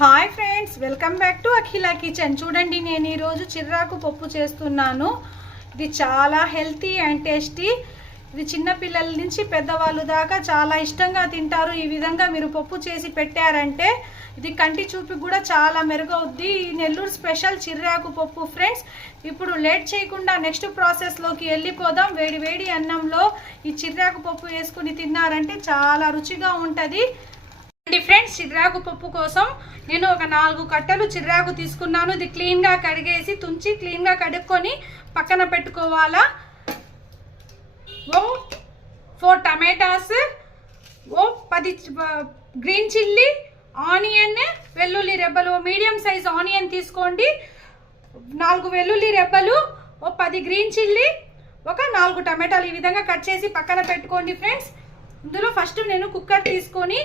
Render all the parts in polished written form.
Hi friends, welcome back to Akhila kitchen. చూడండి, నేను ఈరోజు చిర్రాకు పప్పు చేస్తున్నాను. ఇది చాలా హెల్తీ అండ్ టేస్టీ. ఇది చిన్న పిల్లల నుంచి పెద్దవాళ్ళు దాకా చాలా ఇష్టంగా తింటారు. ఈ విధంగా మీరు పప్పు చేసి పెట్టారంటే ఇది కంటి చూపు కూడా చాలా మెరుగవుద్ది. ఈ నెల్లూరు స్పెషల్ చిర్రాకు పప్పు ఫ్రెండ్స్. ఇప్పుడు లేట్ చేయకుండా నెక్స్ట్ ప్రాసెస్లోకి వెళ్ళిపోదాం. వేడి వేడి అన్నంలో ఈ చిర్రాకు పప్పు వేసుకుని తిన్నారంటే చాలా రుచిగా ఉంటుంది. ఫ్రెండ్స్, చిర్రాకు పప్పు కోసం నేను ఒక 4 కట్టలు చిర్రాకు తీసుకున్నాను. ఇది క్లీన్గా కడిగేసి తుంచి క్లీన్గా కడుక్కొని పక్కన పెట్టుకోవాలా. 4 టమాటాస్, 10 గ్రీన్ చిల్లీ, ఆనియన్, వెల్లుల్లి రెబ్బలు, మీడియం సైజ్ ఆనియన్ తీసుకోండి, 4 వెల్లుల్లి రెబ్బలు, 10 గ్రీన్ చిల్లీ, ఒక 4 టమాటాలు ఈ విధంగా కట్ చేసి పక్కన పెట్టుకోండి ఫ్రెండ్స్. ఇందులో ఫస్ట్ నేను కుక్కర్ తీసుకొని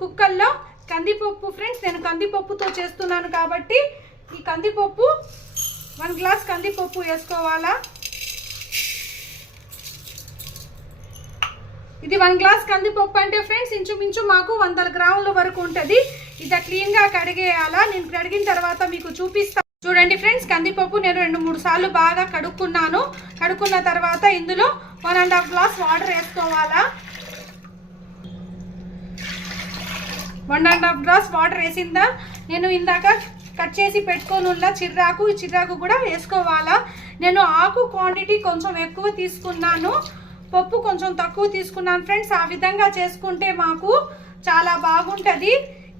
కుక్కర్లో కందిపప్పు ఫ్రెండ్స్, నేను కందిపప్పుతో చేస్తున్నాను కాబట్టి ఈ కందిపప్పు 1 గ్లాస్ కందిపప్పు వేసుకోవాలా. ఇది 1 గ్లాస్ కందిపప్పు అంటే ఫ్రెండ్స్ ఇంచుమించు మాకు 100 గ్రాముల వరకు ఉంటుంది. ఇది క్లీన్గా కడిగేయాలా. నేను కడిగిన తర్వాత మీకు చూపిస్తాను. చూడండి ఫ్రెండ్స్, కందిపప్పు నేను 2-3 సార్లు బాగా కడుక్కున్నాను. కడుక్కున్న తర్వాత ఇందులో 1.5 గ్లాస్ వాటర్ వేసుకోవాలా. 1.5 గ్లాస్ వాటర్ వేసిందా. నేను ఇందాక కట్ చేసి పెట్టుకొని చిర్రాకు, ఈ చిర్రాకు కూడా వేసుకోవాలా. నేను ఆకు క్వాంటిటీ కొంచెం ఎక్కువ తీసుకున్నాను, పప్పు కొంచెం తక్కువ తీసుకున్నాను ఫ్రెండ్స్. ఆ విధంగా చేసుకుంటే మాకు చాలా బాగుంటుంది.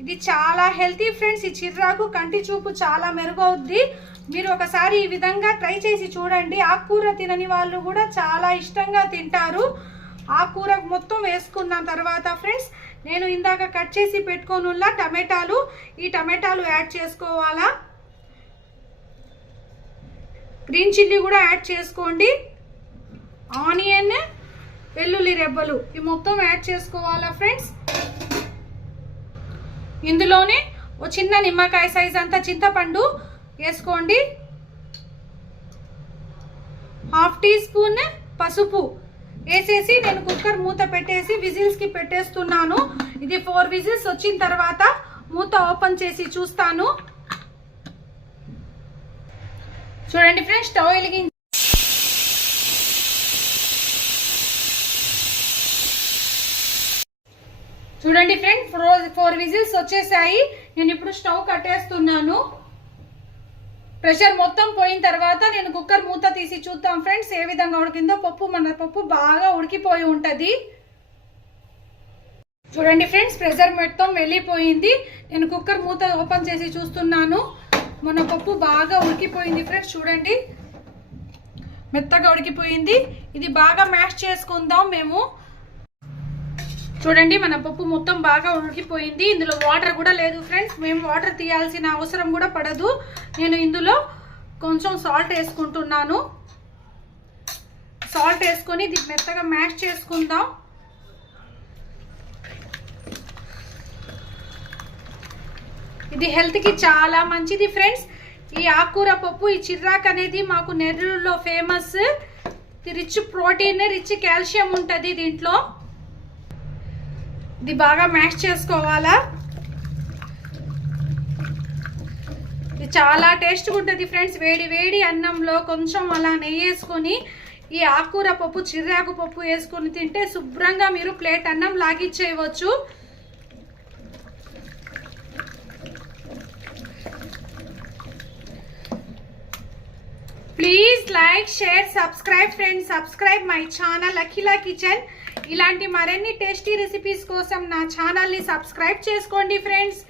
ఇది చాలా హెల్తీ ఫ్రెండ్స్. ఈ చిర్రాకు కంటి చూపు చాలా మెరుగవుద్ది. మీరు ఒకసారి ఈ విధంగా ట్రై చేసి చూడండి. ఆకుకూర తినని వాళ్ళు కూడా చాలా ఇష్టంగా తింటారు. ఆకుకూర మొత్తం వేసుకున్న తర్వాత ఫ్రెండ్స్ నేను ఇందాక కట్ చేసి పెట్టుకోనున్న టమాటాలు, ఈ టమాటాలు యాడ్ చేసుకోవాలా. గ్రీన్ చిల్లీ కూడా యాడ్ చేసుకోండి. ఆనియన్, వెల్లుల్లి రెబ్బలు ఈ మొత్తం యాడ్ చేసుకోవాలా ఫ్రెండ్స్. ఇందులోనే ఒక చిన్న నిమ్మకాయ సైజ్ అంత చింతపండు వేసుకోండి. 1/2 టీ స్పూన్ పసుపు వేసేసి నేను కుక్కర్ మూత పెట్టేసి విజిల్స్కి పెట్టేస్తున్నాను. ఇది 4 విజిల్స్ వచ్చిన తర్వాత మూత ఓపెన్ చేసి చూస్తాను. చూడండి ఫ్రెండ్స్, స్టవ్ వెలిగించి చూడండి ఫ్రెండ్స్, 4 విజిల్స్ వచ్చేసాయి. నేను ఇప్పుడు స్టవ్ కట్టేస్తున్నాను. ప్రెషర్ మొత్తం పోయిన తర్వాత నేను కుక్కర్ మూత తీసి చూద్దాం ఫ్రెండ్స్ ఏ విధంగా ఉడికిందో. మన పప్పు బాగా ఉడికిపోయి ఉంటుంది. చూడండి ఫ్రెండ్స్, ప్రెషర్ మొత్తం వెళ్ళిపోయింది. నేను కుక్కర్ మూత ఓపెన్ చేసి చూస్తున్నాను. మన పప్పు బాగా ఉడికిపోయింది ఫ్రెండ్స్. చూడండి, మెత్తగా ఉడికిపోయింది. ఇది బాగా మ్యాష్ చేసుకుందాం మేము. చూడండి, మన పప్పు మొత్తం బాగా ఉడికిపోయింది. ఇందులో వాటర్ కూడా లేదు ఫ్రెండ్స్. మేము వాటర్ తీయాల్సిన అవసరం కూడా పడదు. నేను ఇందులో కొంచెం సాల్ట్ వేసుకుంటున్నాను. సాల్ట్ వేసుకొని ఇది మెత్తగా మ్యాష్ చేసుకుందాం. ఇది హెల్త్కి చాలా మంచిది ఫ్రెండ్స్. ఈ ఆకుకూర పప్పు, ఈ చిర్రాకు అనేది మాకు నెల్లూరులో famous. Rich protein, rich calcium ఉంటుంది దీంట్లో. ఇది బాగా మ్యాష్ చేసుకోవాలా. ఇది చాలా టేస్ట్గా ఉంటుంది ఫ్రెండ్స్. వేడి వేడి అన్నంలో కొంచెం అలా నెయ్యి వేసుకొని ఈ ఆకుకూర పప్పు, చిర్రాకు పప్పు వేసుకొని తింటే శుభ్రంగా మీరు ప్లేట్ అన్నం లాగిచ్చేయవచ్చు. Please like, share, subscribe friends. Subscribe my channel Akhila kitchen. ఇలాంటి మరిన్ని టేస్టీ రెసిపీస్ కోసం నా ఛానల్ని సబ్స్క్రైబ్ చేసుకోండి ఫ్రెండ్స్.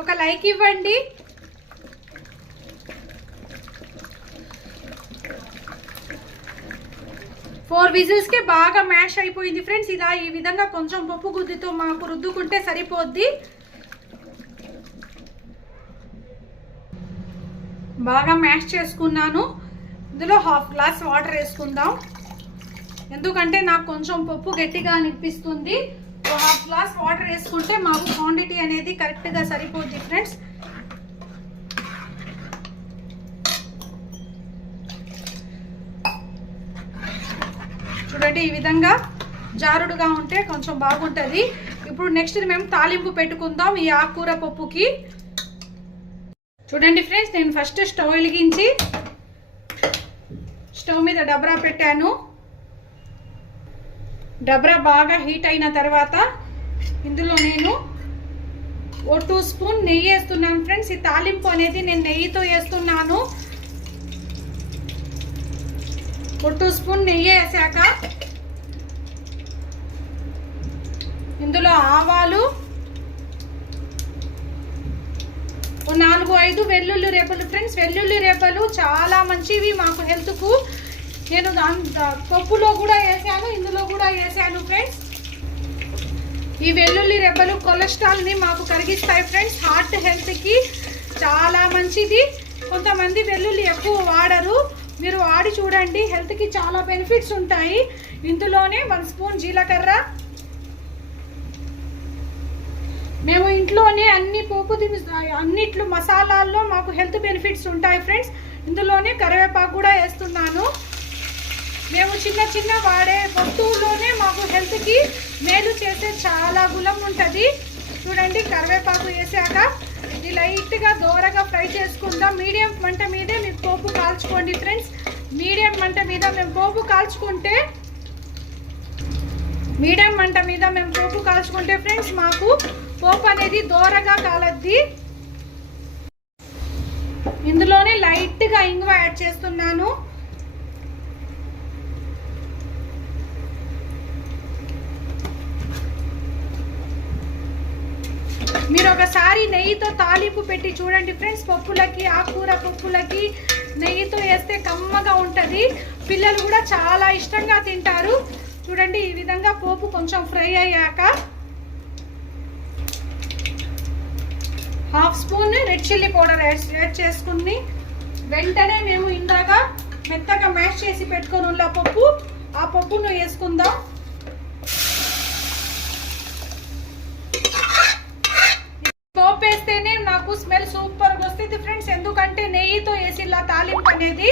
ఒక లైక్ ఇవ్వండి. ఫోర్ విజిల్స్కి బాగా మ్యాష్ అయిపోయింది ఫ్రెండ్స్. ఈ విధంగా కొంచెం పప్పు గుద్దితో మాకు రుద్దుకుంటే సరిపోద్ది. బాగా మ్యాష్ చేసుకున్నాను. ఇందులో 1/2 గ్లాస్ వాటర్ వేసుకుందాం. ఎందుకంటే నాకు కొంచెం పప్పు గట్టిగా అనిపిస్తుంది. 1/2 గ్లాస్ వాటర్ వేసుకుంటే మాకు క్వాంటిటీ అనేది కరెక్ట్గా సరిపోద్ది ఫ్రెండ్స్. చూడండి, ఈ విధంగా జారుడుగా ఉంటే కొంచెం బాగుంటుంది. ఇప్పుడు నెక్స్ట్ మేము తాలింపు పెట్టుకుందాం ఈ ఆకుకూర పప్పుకి. చూడండి ఫ్రెండ్స్, నేను ఫస్ట్ స్టవ్ వెలిగించి స్టవ్ మీద డబ్రా పెట్టాను. డబ్రా బాగా హీట్ అయిన తర్వాత ఇందులో నేను 2 స్పూన్ నెయ్యి వేస్తున్నాను ఫ్రెండ్స్. ఈ తాలింపు అనేది నేను నెయ్యితో వేస్తున్నాను. 2 స్పూన్ నెయ్యి వేసాక ఇందులో ఆవాలు, 4-5 వెల్లుల్లి రేపలు ఫ్రెండ్స్. వెల్లుల్లి రేపలు చాలా మంచివి మాకు హెల్త్కు. నేను పప్పులో కూడా వేసాను, ఇందులో కూడా వేసాను ఫ్రెండ్స్. ఈ వెల్లుల్లి రెబ్బలు కొలెస్ట్రాల్ని మాకు కరిగిస్తాయి ఫ్రెండ్స్. హార్ట్ హెల్త్కి చాలా మంచిది. కొంతమంది వెల్లుల్లి ఎక్కువ వాడరు, మీరు వాడి చూడండి, హెల్త్కి చాలా బెనిఫిట్స్ ఉంటాయి. ఇందులోనే 1 స్పూన్ జీలకర్ర. మేము ఇంట్లోనే అన్ని పోపు అన్నిట్లు మసాలాల్లో మాకు హెల్త్ బెనిఫిట్స్ ఉంటాయి ఫ్రెండ్స్. ఇందులోనే కరివేపాకు కూడా వేస్తున్నాను. మేము చిన్న వాడే వస్తువుల్లోనే మాకు హెల్త్కి మేలు చేసే చాలా గుణం ఉంటుంది. చూడండి, కరివేపాకు వేసాక ఇది లైట్గా దోరగా ఫ్రై చేసుకుందాం. మీడియం మంట మీదే మీరు పోపు కాల్చుకోండి ఫ్రెండ్స్. మీడియం మంట మీద మేము పోపు కాల్చుకుంటే ఫ్రెండ్స్ మాకు పోపు అనేది దోరగా కాలద్ది. ఇందులోనే లైట్గా ఇంగువ యాడ్ చేస్తున్నాను. మీరు ఒకసారి నెయ్యితో తాలింపు పెట్టి చూడండి ఫ్రెండ్స్. పప్పులకి, ఆకుకూర పప్పులకి నెయ్యితో వేస్తే కమ్మగా ఉంటుంది. పిల్లలు కూడా చాలా ఇష్టంగా తింటారు. చూడండి, ఈ విధంగా పోపు కొంచెం ఫ్రై అయ్యాక 1/2 spoon red chilli powder add చేసుకుని వెంటనే మేము ఇందాక మెత్తగా మ్యాష్ చేసి పెట్టుకొని ఉన్న పప్పు, ఆ పప్పును వేసుకుందాం. పోపు వేస్తేనే నాకు స్మెల్ సూపర్గా వస్తుంది ఫ్రెండ్స్. ఎందుకంటే నెయ్యితో వేసి ఇలా తాలింపు అనేది.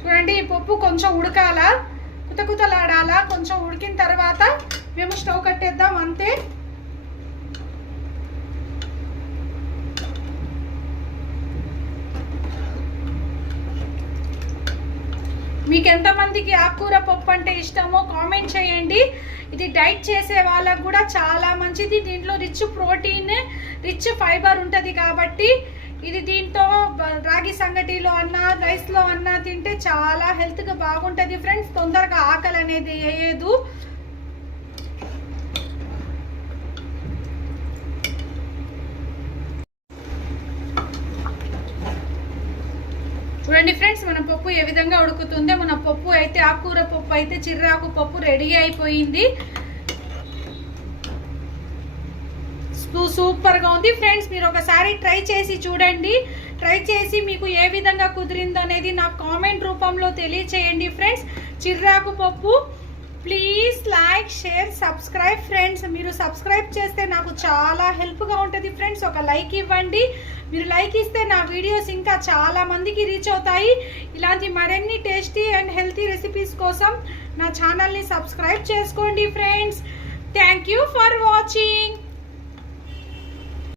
చూడండి, ఈ పప్పు కొంచెం ఉడకాల, కుతకుతలాడాలా. కొంచెం ఉడికిన తర్వాత మేము స్టవ్ కట్టేద్దాం, అంతే. మీకు ఎంతమందికి ఆకుకూర పప్పు అంటే ఇష్టమో కామెంట్ చేయండి. ఇది డైట్ చేసే వాళ్ళకు కూడా చాలా మంచిది. దీంట్లో రిచ్ ప్రోటీన్, రిచ్ ఫైబర్ ఉంటుంది కాబట్టి ఇది దీంతో రాగి సంగటిలో అన్నా, రైస్లో అన్నా తింటే చాలా హెల్త్గా బాగుంటుంది ఫ్రెండ్స్. తొందరగా ఆకలి అనేది వేయదు. చూడండి ఫ్రెండ్స్, మన పప్పు ఏ విధంగా ఉడుకుతుందో. మన పప్పు అయితే, ఆకుకూర పప్పు అయితే, చిర్రాకు పప్పు రెడీ అయిపోయింది. సూపర్గా ఉంది ఫ్రెండ్స్. మీరు ఒకసారి ట్రై చేసి చూడండి. ట్రై చేసి మీకు ఏ విధంగా కుదిరిందో అనేది నాకు కామెంట్ రూపంలో తెలియచేయండి ఫ్రెండ్స్. చిర్రాకు పప్పు please like, share, subscribe friends. మీరు సబ్స్క్రైబ్ చేస్తే నాకు చాలా హెల్ప్గా ఉంటుంది ఫ్రెండ్స్. ఒక లైక్ ఇవ్వండి. మీరు లైక్ ఇస్తే నా వీడియోస్ ఇంకా చాలా మందికి రీచ్ అవుతాయి. ఇలాంటి మరిన్ని టేస్టీ అండ్ హెల్తీ రెసిపీస్ కోసం నా ఛానల్ని సబ్స్క్రైబ్ చేసుకోండి friends. Thank you for watching.